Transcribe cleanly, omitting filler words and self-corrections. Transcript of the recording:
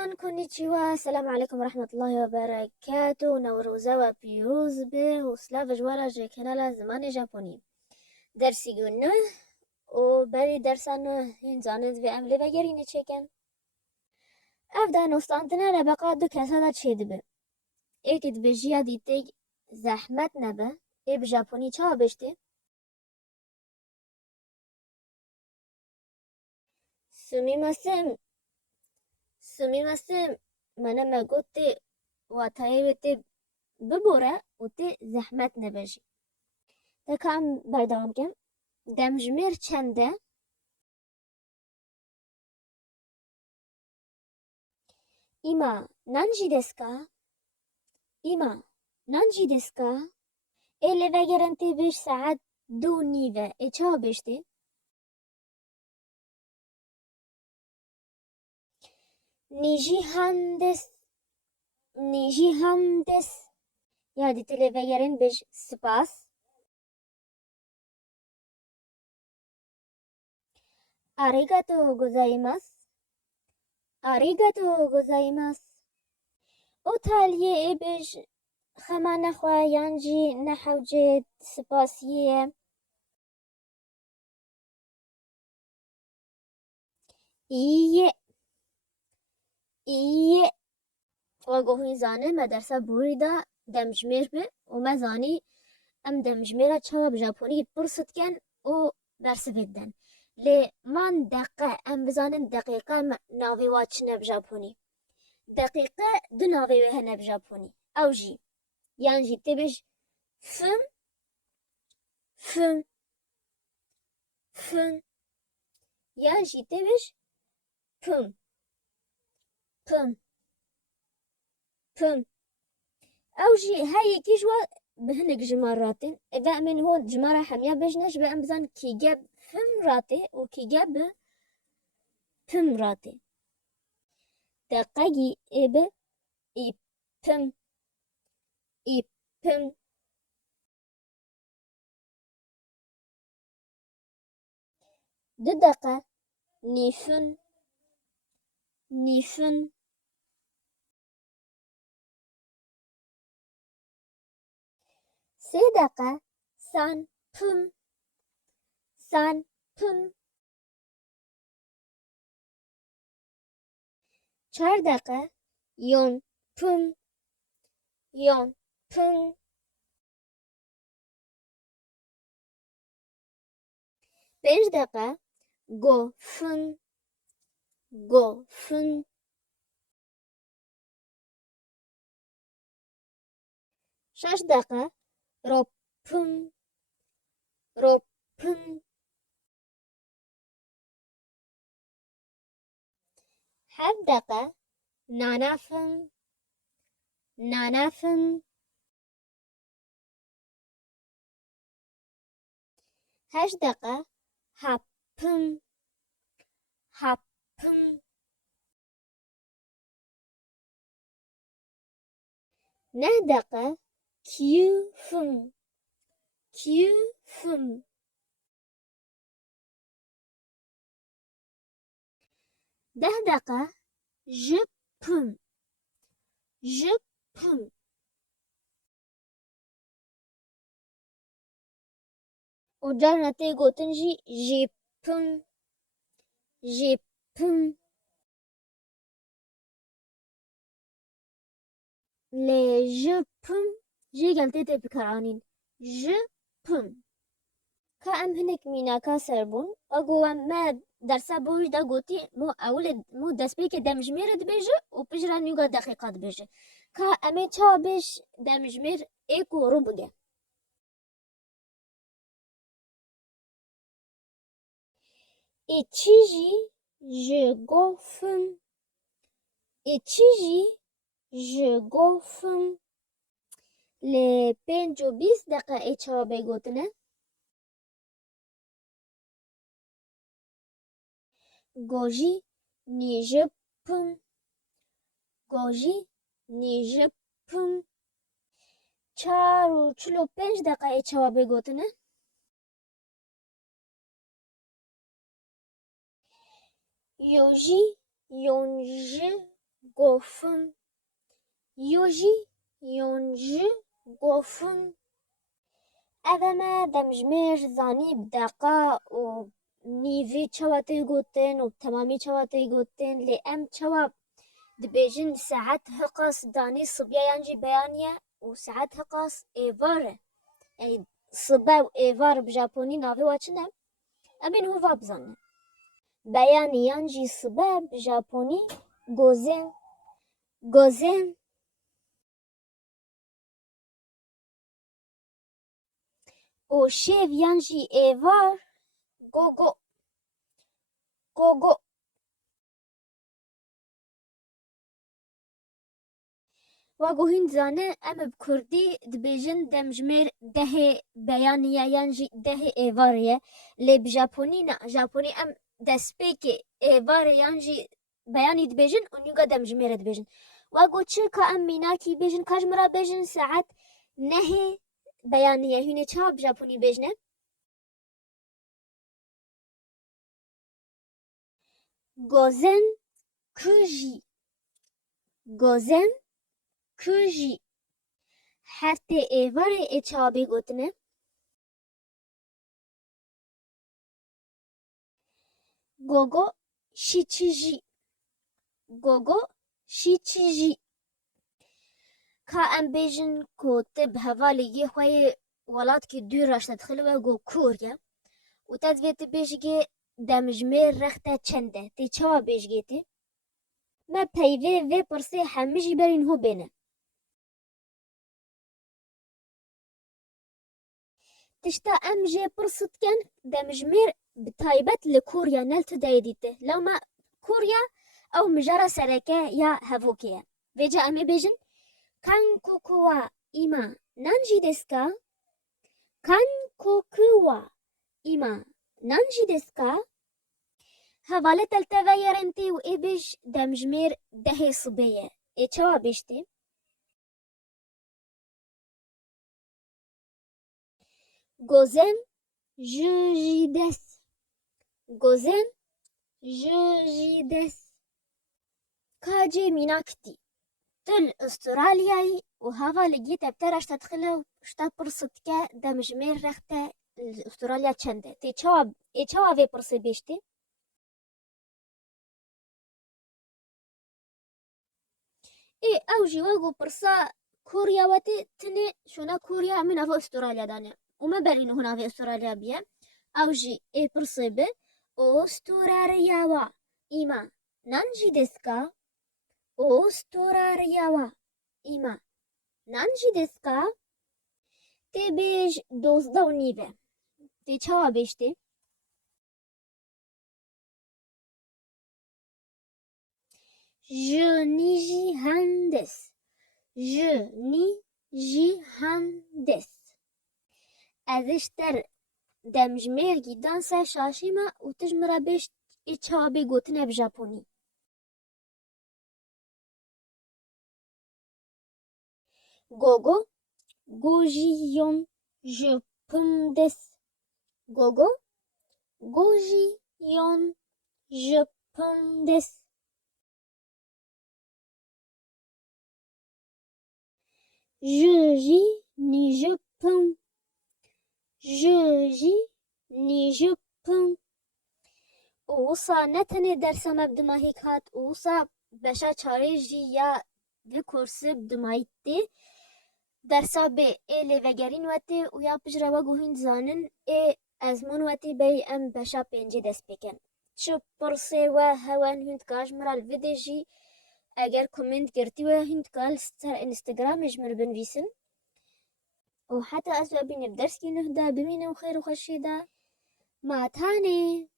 میناسان کونیچیوا سلام علیکم و رحمت الله و برکاته نوروزه و پیروز به حوصله و جوار از کانال زمان ژاپنی درسی گونه و بری درسان هنزانت و عمله و گرینه چکن افدا نفتانتنا لبقا دو کسادا چید به ایکید به جیا دیتگ زحمت نبه ای به ژاپنی چا بشته سومیماسم منم گوته و تایبته ببوره و تی زحمت نبجی تکام بردام کم دمجمیر چنده ایما نانجی دسکا ایما نانجی دسکا ایلی وگرنتی بیش ساعت 2:15 چا بشتی نیجی هندس یادی تلی وگرن بیش سپاس آریگاتو گوزایماس او تالیه بیش خما نخوا یانجی نحوجه سپاسیه ایه و گوهی زانه مدرسه بوری دا دمجمیر به و مزانی ام دمجمیر چوا بجاپونی پرسد کن و درس بدن لی من دقیقه ام بزانن دقیقه ناوی واچنه بجاپونی دقیقه دو ناوی وهنه بجاپونی او جی یان جی تبش فم یان جی تبش پم او جی هاي كيجوا بهنك جماراتين اذا من هو جمارة حمية بجنش بأمزان كي جاب فم راتي وكي جاب فم راتي دقاقي إب إبم دقة نيفن سدقة سان بم 4 دقة يون بم 5 دقة گو فن 6 دقة روبم 7 دقة نانافم 8 دقة هابم 9 دقة كيوفم 10 دقة جبم وجارنا تيجو تنجي جيبم لي جبم جي قلتي بكرانين جبم کا ام هنك ميناكا سربون اگو ما درسا بوش دا گوتي مو اول مو دسبيك دمجمير دبيجي و بجرا نيوغا دقيقات بيجي کا امي چا بيش دمجمير ايكو ربگه اتشيجي جغوفم ل 5:20 دقة چا بگوتنه گوجی نیجپم 4:45 دقة چا بگوتنه یونجی گوفم یوجی یونجی گوفم اوما دمجمیر زانی بدقا و نیوی چواتی گوتن و تمامی چواتی گوتن لی ام چواب دبیجن ساعت هقاس دانی صبیا یانجی بیانیه و ساعت هقاس ایواره يعني صبا و ایوار بجاپونی ناوی واچنه امین هو بزنه بیانی یانجی صبا بجاپونی گوزن گوزن و شیو یانجی ایوار گوگو گوگو واگو هین زانه ام بکردی دبیجن دمجمیر ده بیانیه یانجی ده ایواریه لی بجاپونی نه جاپونی ام دسپیک ایوار یانجی بیانی دبیجن و نیوگا دمجمیر دبیجن واگو چه که ام میناکی بیجن کاجمرا بیجن ساعت نه بیانیه هینه چه بجاپونی بیجنه گوزن کجی گوزن کجی حتی ایوار اچابی گوتنه گوگو شیچیجی گوگو شیچیجی کا ام بیجن کو تب هوالی یه خواه ولاد که دور راشته تخلوه گو کوریا و تد ویت بیجگی دمجمیر رخته چنده تی چوا بیجگی تی ما پیوه و پرسه همه جی برین هو بینه تشتا ام جی پرسد کن دمجمیر بتایبت لکوریا نلتو دایدیته لو ما کوریا او مجارة سرکه یا هفوکیه ویجا امی بیجن کان کوکوا ایما نانجی دسکا کان کوکوا ایما نانجی دسکا هواله تلتوه یرنتی و ای بیش دمجمیر ده صبیه ای چوا بیشتی گوزن جوجیدس گوزن جوجیدس کاجی میناکتی تل استرالیایی و هواله گی تبترش تدخله و شتا پرسد که دمجمیر رخته استرالیا چنده تی چوا وی پرسه بیشتی ای او جی واگو پرسا کوریا واتی تنی شونا کوریا من افو استرالیا دانه وما برينو هنا في استراليا بيه او جي ای پرسه به استرالیا وا ایما نانجی دسکا استرالیا وا ایما نانجی دسکا تی بیج 12:09 تی چاوا بیشتی جنیجی هندس جنیجی هندس ازشتر دمجمیر گیدان سر شاشیما و تجمرا بیش ای چابی گوتنه بجاپونی گوگو گوژیون ژپندس گوگو گوژیون ژپندس جوجی نی ژپن جوجی نی ژپن وصا نتنه درسا مبدما هيك هات وصا بشا چاريجي يا في كورسي بدمايتي درسا بي اي ليفگرين واتي ويا بجرا وگو هين زانن اي ازمون واتي بي ام بشا پنجي دست بكن شو پرسي و هوان هند كاج مرا الفيديو جي اگر كومنت گرتي و هند كال ستر انستغرام اجمر بنويسن وحتى اسوا بين الدرس كي نهدا بمين وخير وخشيدا ما تاني